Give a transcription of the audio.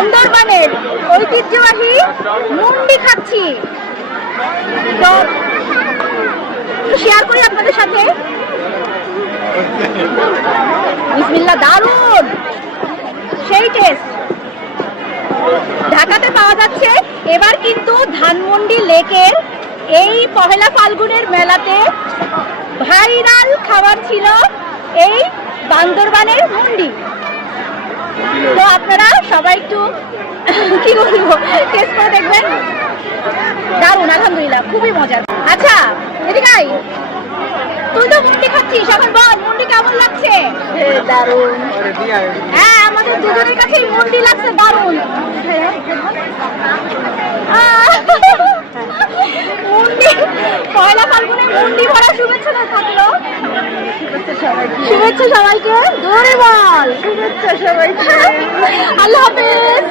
বান্দরবানের ঐতিহ্যবাহী মুন্ডি খাচ্ছি, তো শেয়ার করি আপনাদের সাথে। বিসমিল্লাহ, দারুন, সেই টেস্ট। ঢাকাতে পাওয়া যাচ্ছে। এবার কিন্তু ধানমন্ডি লেকের এই পহেলা ফাল্গুনের মেলাতে ভাইরাল খাবার ছিল এই বান্দরবানের মুন্ডি। তো আপনারা সবাই একটু কি বলবো, টেস্ট করে দেখবেন। দারুন, আলহামদুলিল্লাহ, খুবই মজার। আচ্ছা এদিকে আয়, তুই তো মুন্ডি খাচ্ছিস, এখন বল মুন্ডি কেমন লাগছে? দারুন। হ্যাঁ, আমাদের দুজনের কাছেই মুন্ডি লাগছে দারুন। মুন্ডি, পয়লা ফাল্গুনে মুন্ডি ভরা শুভেচ্ছা থাকলো। শুভেচ্ছা সবাইকে, ধরে বল শুভেচ্ছা সবাইকে। আল্লাহ হাফেজ।